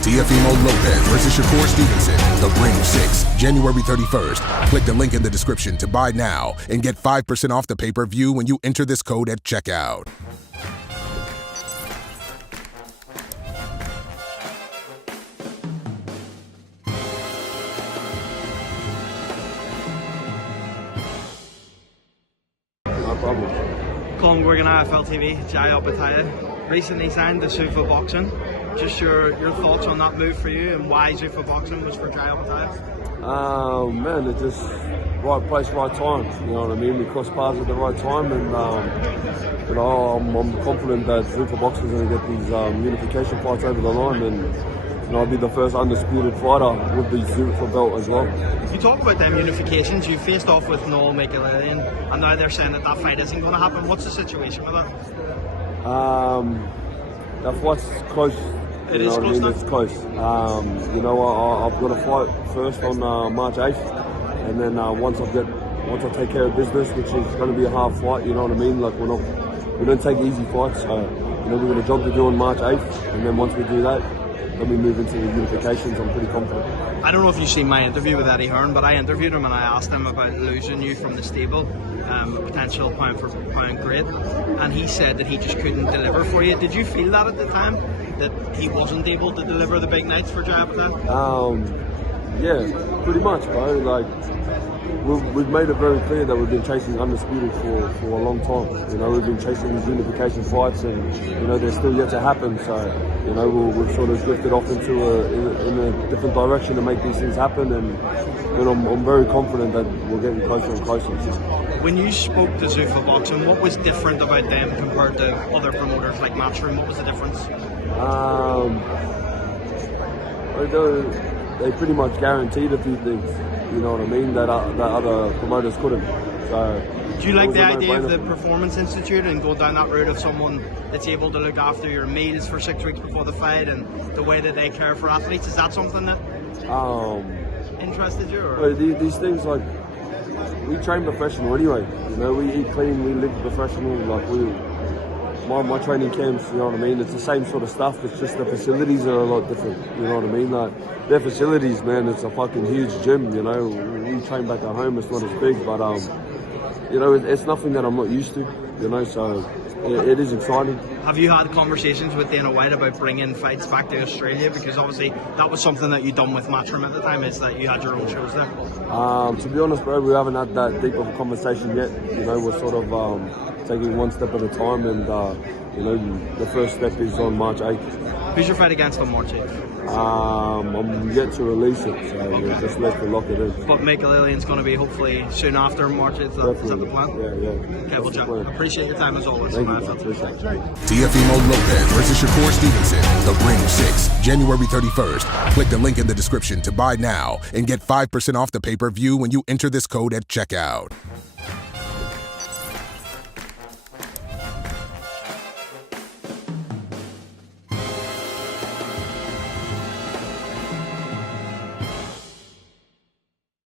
Teofimo Lopez versus Shakur Stevenson. The Ring 6, January 31st. Click the link in the description to buy now and get 5% off the pay-per-view when you enter this code at checkout. No problem. Colin Gorgon, IFLTV, Opetaia. Recently signed to Zuffa Boxing. Just your thoughts on that move for you and why Zuffa Boxing was for Opetaia? Man, it's just right place, right time. You know what I mean? We crossed paths at the right time, and I'm confident that Zuffa Boxing is going to get these unification fights over the line, and I'll be the first undisputed fighter with the Zuffa belt as well. You talk about them unifications. You faced off with Noel Michaelian, and now they're saying that fight isn't going to happen. What's the situation with that? That fight's close. It is close. It's close. I've got a fight first on March 8th, and then once I take care of business, which is going to be a hard fight. You know what I mean? Like we don't take easy fights. So we've got a job to do on March 8th, and then once we do that, then we move into the unifications. I'm pretty confident. I don't know if you've seen my interview with Eddie Hearn, but I interviewed him and I asked him about losing you from the stable, a potential pound for pound great, and he said that he just couldn't deliver for you. Did you feel that at the time, that he wasn't able to deliver the big nights for Opetaia? Yeah, pretty much, bro. Like we've made it very clear that we've been chasing undisputed for a long time. We've been chasing these unification fights, and they're still yet to happen. So we've sort of drifted off into a different direction to make these things happen, and I'm very confident that we're getting closer and closer. When you spoke to Zuffa Boxing, what was different about them compared to other promoters like Matchroom? What was the difference? They pretty much guaranteed a few things, you know what I mean, that other promoters couldn't. So, do you like the idea of the Performance Institute and go down that route of someone that's able to look after your meals for 6 weeks before the fight and the way that they care for athletes? Is that something that interested you? Or? These things, like, we train professional anyway. We eat clean, we live professional. Like my training camps, you know what I mean? It's the same sort of stuff. It's just the facilities are a lot different. You know what I mean? Like their facilities, man, it's a fucking huge gym. We train back at home. It's not as big, but it's nothing that I'm not used to. So it is exciting. Have you had conversations with Dana White about bringing fights back to Australia? Because obviously that was something that you done with Matchroom at the time, is that you had your own shows there. To be honest, bro, we haven't had that deep of a conversation yet. We're sort of taking one step at a time, and the first step is on March 8th. Who's your fight against on March 8th? I'm yet to release it, so we'll just let the lock it in. But Michaelian's going to be hopefully soon after March 8th. Is that the plan? Yeah. Okay, well, Jack, appreciate your time as always. Thank you. Teofimo Lopez versus Shakur Stevenson. The Ring 6, January 31st. Click the link in the description to buy now and get 5% off the pay-per-view when you enter this code at checkout.